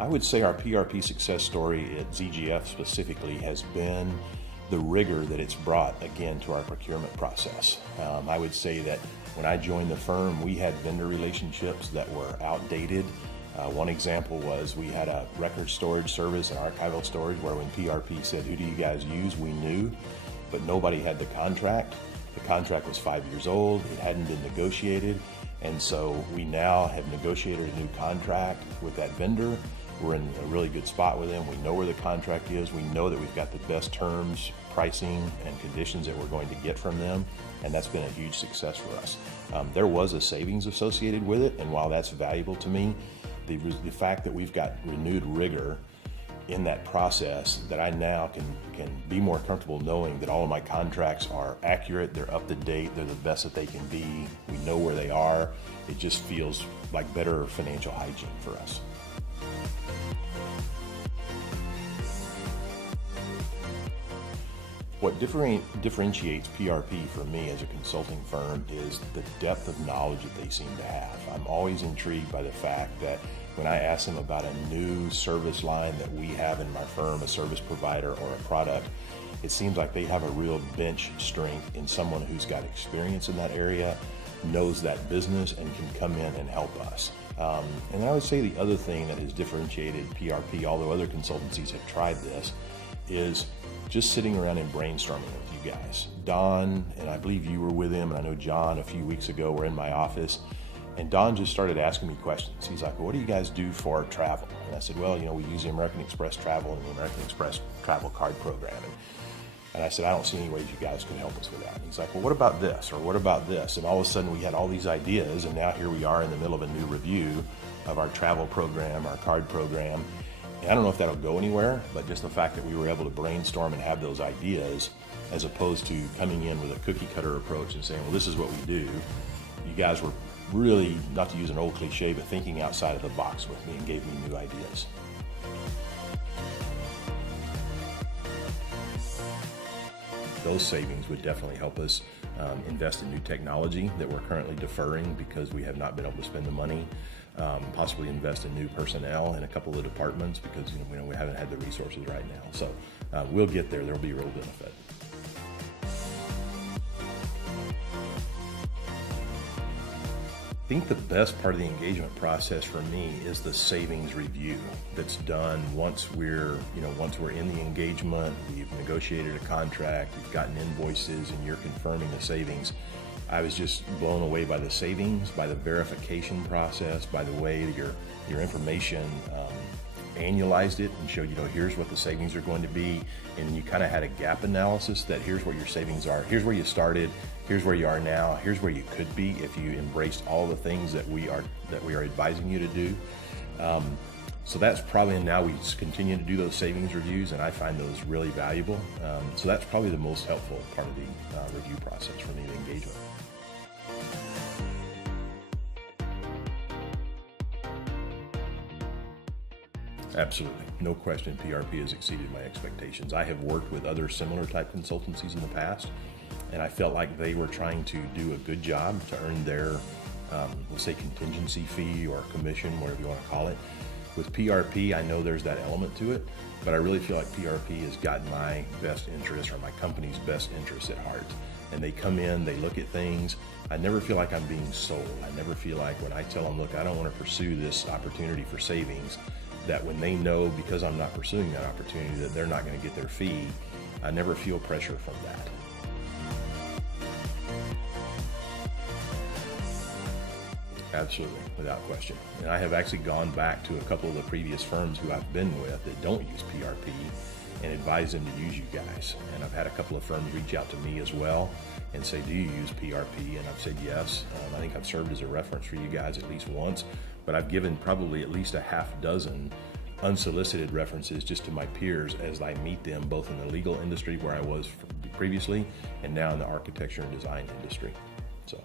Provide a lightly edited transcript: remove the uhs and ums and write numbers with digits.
I would say our PRP success story at ZGF specifically has been the rigor that it's brought, again, to our procurement process. I would say that when I joined the firm, we had vendor relationships that were outdated. One example was we had a record storage service and archival storage where when PRP said, "Who do you guys use?" we knew, but nobody had the contract. The contract was 5 years old, it hadn't been negotiated, and so we now have negotiated a new contract with that vendor. We're in a really good spot with them. We know where the contract is. We know that we've got the best terms, pricing, and conditions that we're going to get from them, and that's been a huge success for us. There was a savings associated with it, and while that's valuable to me, the fact that we've got renewed rigor in that process, that I now can be more comfortable knowing that all of my contracts are accurate, they're up to date, they're the best that they can be, we know where they are. It just feels like better financial hygiene for us. What differentiates PRP for me as a consulting firm is the depth of knowledge that they seem to have. I'm always intrigued by the fact that when I ask them about a new service line that we have in my firm, a service provider or a product, it seems like they have a real bench strength in someone who's got experience in that area, knows that business, and can come in and help us. And I would say the other thing that has differentiated PRP, although other consultancies have tried this, is just sitting around and brainstorming with you guys. Don, and I believe you were with him, and I know John a few weeks ago were in my office, and Don just started asking me questions. He's like, "Well, what do you guys do for travel?" And I said, "Well, we use the American Express Travel and the American Express Travel Card Program." And I said, "I don't see any ways you guys can help us with that." And he's like, "Well, what about this? Or what about this?" And all of a sudden we had all these ideas, and now here we are in the middle of a new review of our travel program, our card program. And I don't know if that'll go anywhere, but just the fact that we were able to brainstorm and have those ideas, as opposed to coming in with a cookie cutter approach and saying, "Well, this is what we do." You guys were really, not to use an old cliche, but thinking outside of the box with me and gave me new ideas. Those savings would definitely help us invest in new technology that we're currently deferring because we have not been able to spend the money. Possibly invest in new personnel in a couple of departments because we haven't had the resources right now. So we'll get there. There'll be a real benefit. I think the best part of the engagement process for me is the savings review that's done once we're in the engagement, we've negotiated a contract, we've gotten invoices, and you're confirming the savings. I was just blown away by the savings, by the verification process, by the way your information annualized it and showed, here's what the savings are going to be. And you kind of had a gap analysis that here's what your savings are, here's where you started, here's where you are now, here's where you could be if you embraced all the things that we are advising you to do. So that's probably, and now we continue to do those savings reviews, and I find those really valuable. So that's probably the most helpful part of the review process for me, the engagement. Absolutely, no question, PRP has exceeded my expectations. I have worked with other similar type consultancies in the past, and I felt like they were trying to do a good job to earn their, let's say, contingency fee or commission, whatever you want to call it. With PRP, I know there's that element to it, but I really feel like PRP has got my best interest or my company's best interest at heart. And they come in, they look at things. I never feel like I'm being sold. I never feel like when I tell them, look, I don't want to pursue this opportunity for savings, that when they know because I'm not pursuing that opportunity that they're not going to get their fee, I never feel pressure from that. Absolutely, without question. And I have actually gone back to a couple of the previous firms who I've been with that don't use PRP and advise them to use you guys. And I've had a couple of firms reach out to me as well and say, "Do you use PRP?" And I've said yes. I think I've served as a reference for you guys at least once, but I've given probably at least a half dozen unsolicited references just to my peers as I meet them both in the legal industry where I was previously and now in the architecture and design industry. So.